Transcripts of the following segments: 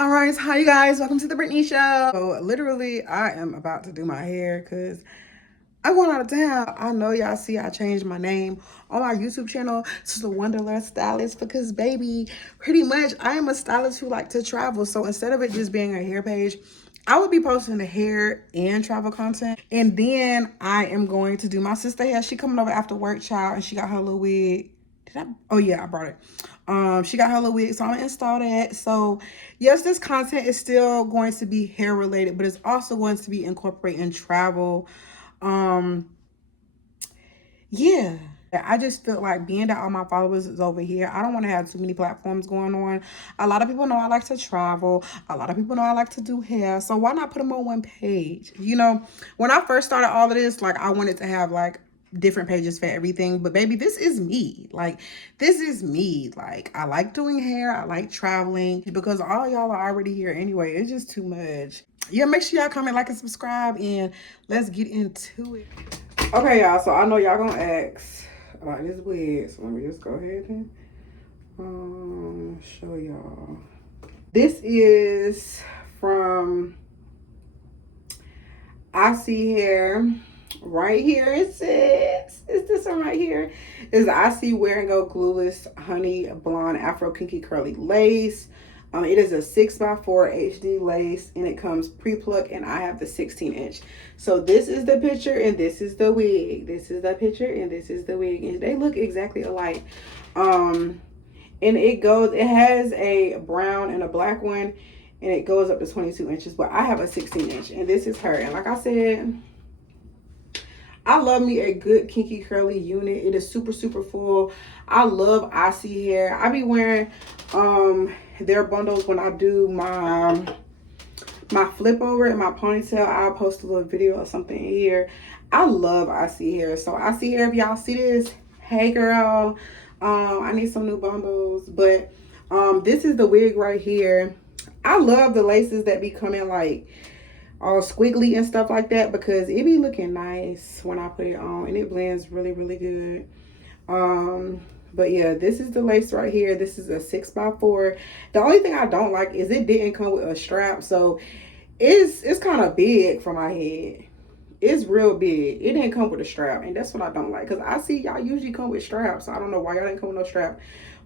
All right, hi you guys, welcome to the Brittany Show. So literally, I am about to do my hair because I'm going out of town. I know y'all see I changed my name on my YouTube channel to the Wonderlust Stylist because baby, pretty much I am a stylist who like to travel. So instead of it just being a hair page, I would be posting the hair and travel content. And then I am going to do my sister hair. She coming over after work, child, and she got her little wig. Oh yeah, I brought it. She got her little wig, so I'm gonna install that. So yes, this content is still going to be hair related, but it's also going to be incorporating travel. Yeah, I just feel like being that all my followers is over here, I don't want to have too many platforms going on. A lot of people know I like to travel. A lot of people know I like to do hair. So why not put them on one page? You know, when I first started all of this, like I wanted to have like different pages for everything, but baby, this is me. Like this is me. Like I like doing hair, I like traveling, because all y'all are already here anyway. It's just too much. Yeah, make sure y'all comment, like, and subscribe, and let's get into it. Okay, y'all, so I know y'all gonna ask about this wig, so let me just go ahead and show y'all. This is from I See Hair. Right here it says, is this one right here? Is I See Wear and Go Glueless Honey Blonde Afro Kinky Curly Lace. It is a 6x4 HD lace, and it comes pre-plucked, and I have the 16-inch. So this is the picture, and this is the wig. This is the picture, and this is the wig, and they look exactly alike. And it has a brown and a black one, and it goes up to 22 inches, but I have a 16-inch, and this is her. And like I said, I love me a good kinky curly unit. It is super, super full. I love I See Hair. I be wearing their bundles when I do my flip over and my ponytail. I'll post a little video or something here. I love I See Hair. So I See Hair, if y'all see this, hey girl, I need some new bundles. But this is the wig right here. I love the laces that be coming like all squiggly and stuff like that, because it be looking nice when I put it on, and it blends really, really good. But yeah, this is the lace right here. This is a 6x4. The only thing I don't like is it didn't come with a strap, so it's kind of big for my head. It's real big. It didn't come with a strap, and that's what I don't like, because I see y'all usually come with straps, so I don't know why y'all didn't come with no strap.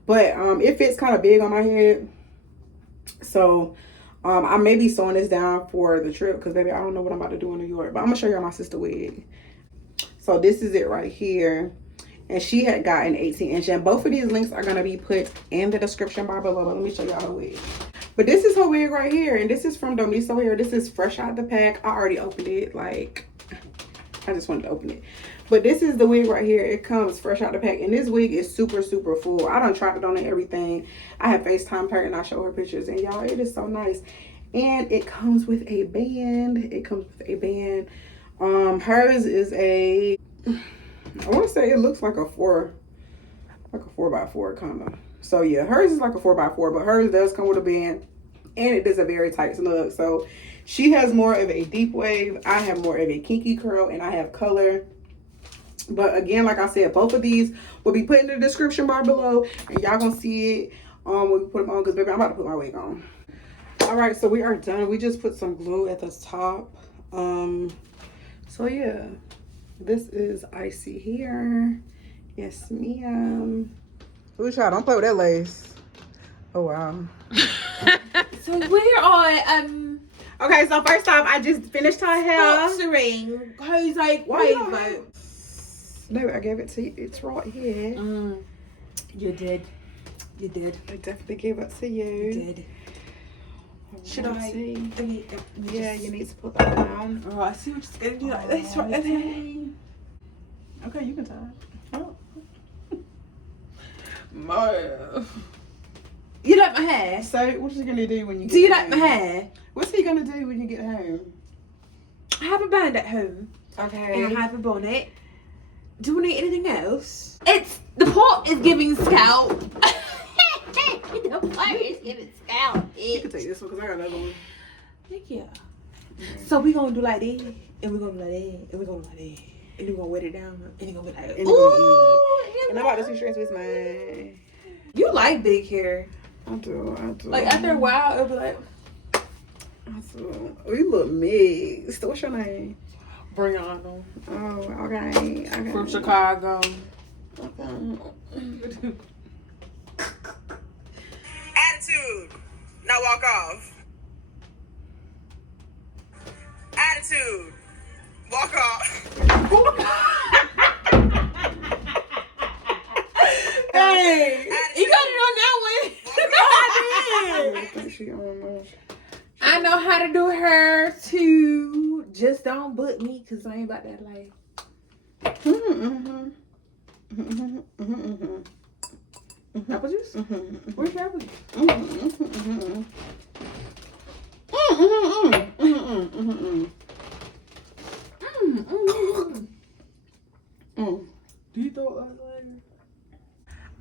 But it fits kind of big on my head, so I may be sewing this down for the trip, because baby, I don't know what I'm about to do in New York. But I'm gonna show y'all my sister wig. So this is it right here, and she had got an 18-inch, and both of these links are gonna be put in the description bar below. But let me show y'all her wig. But this is her wig right here, and this is from Domiso hair. This is fresh out the pack. I already opened it. Like, I just wanted to open it. But this is the wig right here. It comes fresh out the pack, and this wig is super, super full. I done tried it on and everything. I have FaceTimed her, and I show her pictures, and y'all, it is so nice. And it comes with a band. It comes with a band. Hers is a, I want to say it looks like a 4x4 kind of. So yeah, hers is like a 4x4, but hers does come with a band, and it is a very tight snug. So she has more of a deep wave. I have more of a kinky curl, and I have color. But again, like I said, both of these will be put in the description bar below, and y'all gonna see it when we put them on, because baby, I'm about to put my wig on. All right, so we are done. We just put some glue at the top. So yeah, this is I See Hair. Yes, ma'am. Ooh, child, don't play with that lace. Oh wow. So we're on Okay, so first off, I just finished her hair. sponsoring who's like Wait. No, I gave it to you. It's right here. You did. I definitely gave it to you. You did. Should I? Yeah, you need to put that down. Oh, I see what you're gonna do like this right there. Okay, you can tie it. Oh. You like my hair? So, what's he gonna do when you get Do you home? like my hair? What's he gonna do when you get home? I have a band at home. Okay. And I have a bonnet. Do you want to eat anything else? The pot is giving scalp. The pot is giving scalp. You can take this one, because I got another one. Thank you. So we're gonna do like this, and we're gonna do like that, and we're gonna do like that, and we're gonna wet it down, and it's gonna be like, And ooh, and I'm about to see straight with mine. You like big hair. I do. Like after a while, it'll be like, We look mixed. What's your name? Brianna. Oh, okay. From Chicago. Okay. Attitude. Now walk off. Attitude. Walk off. Hey, You got it on that one. I know how to do her too. Just don't book me because I ain't about that life. Apple juice? Where's your apple juice? Do you throw it like?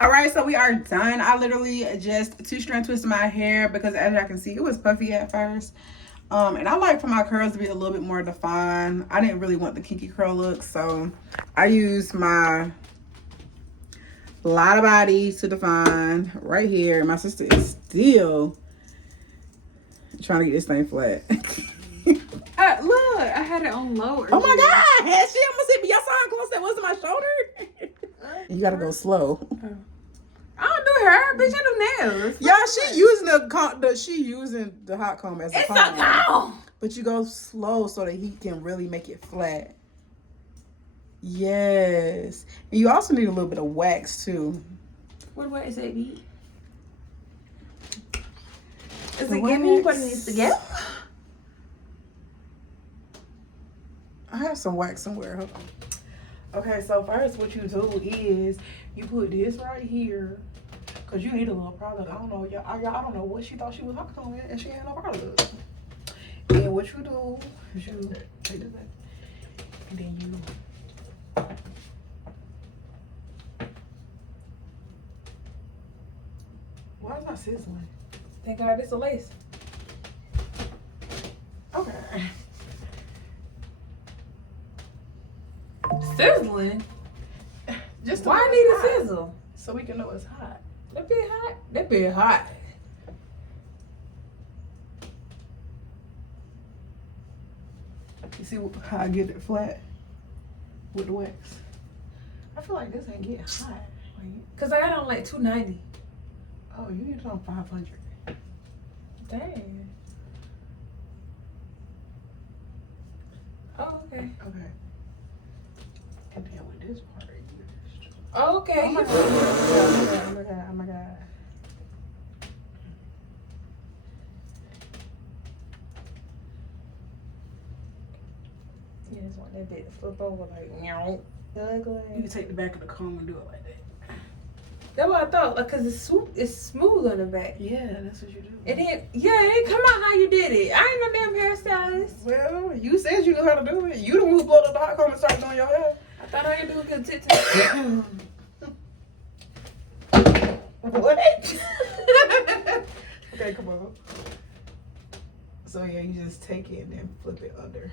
All right, so we are done. I literally just two-strand twisted my hair because as y'all can see, it was puffy at first. And I like for my curls to be a little bit more defined. I didn't really want the kinky curl look, so I used my lot of body to define right here. My sister is still trying to get this thing flat. Look, I had it on lower. Oh my God, she almost hit me. Y'all saw how close that was to my shoulder? You gotta go slow. I don't do hair, bitch. I do nails. Yeah, she using the hot comb as a comb. It's a comb. But you go slow so the heat can really make it flat. Yes. And you also need a little bit of wax too. What wax that be? Is The it giving you what wax. it needs to get? I have some wax somewhere. Hold on. Okay, so first what you do is you put this right here. Cause you need a little product. I don't know, y'all. I don't know what she thought she was hot combing and she had no product. And what you do is you take this back, and then you why is not sizzling? Thank God it's a lace. Okay. Sizzling? Just to Why know I need it's a hot, sizzle? so we can know it's hot. That be hot. That be hot. You see how I get it flat with the wax? I feel like this ain't getting hot. Cause I got it on like $2.90. Oh, you need it on 500. Dang. Oh, okay. Okay. And then with this part, you just... Oh, okay. Oh my God. Oh my God. Oh my God. You just want that bit to flip over like, meow. You can take the back of the comb and do it like that. That's what I thought, like, cause it's smooth on the back. Yeah, that's what you do. It didn't come out how you did it. I ain't no damn hairstylist. Well, you said you knew how to do it. You the one who blowed up the hot comb and started doing your hair. I thought I could do it cause TikTok. What? Okay, come on. So yeah, you just take it and then flip it under.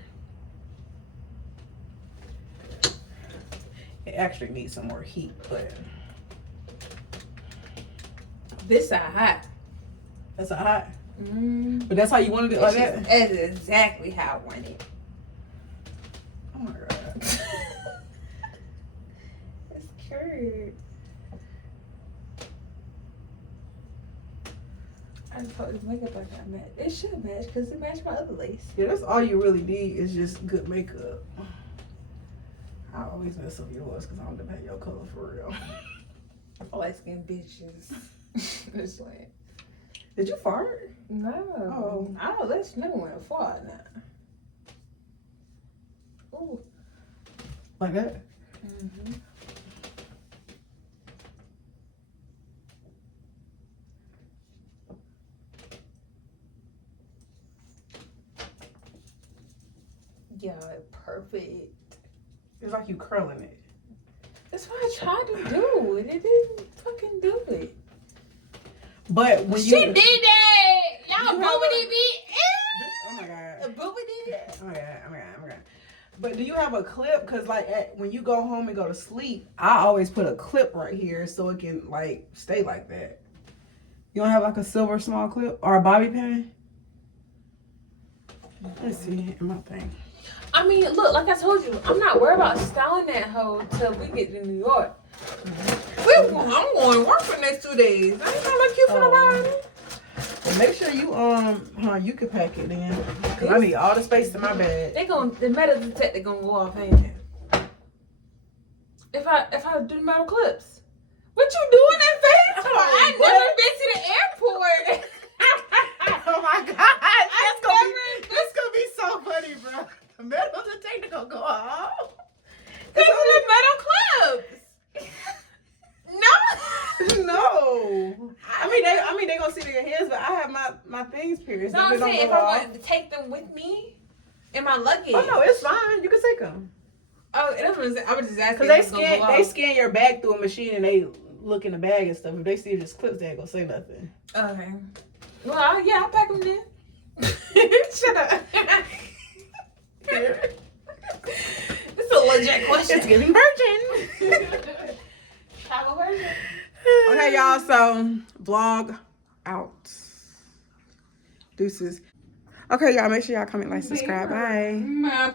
It actually needs some more heat, but This side hot. that's a hot. Mm. But that's how you wanted it like that? That's exactly how I want it. Oh my God. It's cute. I just hope this makeup I got match. It should match because it matched my other lace. Yeah, that's all you really need is just good makeup. I always mess up yours because I don't depend your color for real. Light skinned bitches. It's like, Did you fart? no. Oh. I don't let you know when I fart now. Ooh. Like that? Mm-hmm. Yeah, perfect. It's like you curling it. That's what I tried to do, and it didn't fucking do it. But when She you did that! Y'all You boobity have beat. Oh my God. Boobity. Oh my God. Oh my God. Oh my God. But do you have a clip? Because like when you go home and go to sleep, I always put a clip right here so it can like stay like that. You don't have like a silver small clip or a bobby pin? Let's see in my thing. I mean, look, like I told you, I'm not worried about styling that hoe till we get to New York. I'm going to work for the next 2 days. I ain't gonna look cute for nobody. Well, make sure you you can pack it in. Cause I need all the space in my bag. The metal detector gonna go off, ain't it? If I do the metal clips. What you doing in face for? I never been to the airport. Oh my god. That's gonna be so funny, bro. The metal detector gonna go off. These are the metal clips. No. I mean they gonna see their hands, but I have my things pierced. No, I'm saying if I wanted to take them with me in my luggage. Oh no, it's fine. You can take them. Oh, I was just asking. Cause they scan your bag through a machine and they look in the bag and stuff. If they see just clips, they ain't gonna say nothing. Okay. Well, I'll pack them then. Shut up. It's a legit question. It's giving virgin. Travel version. Okay, y'all. So vlog out. Deuces. Okay, y'all. Make sure y'all comment, like, subscribe. Bye.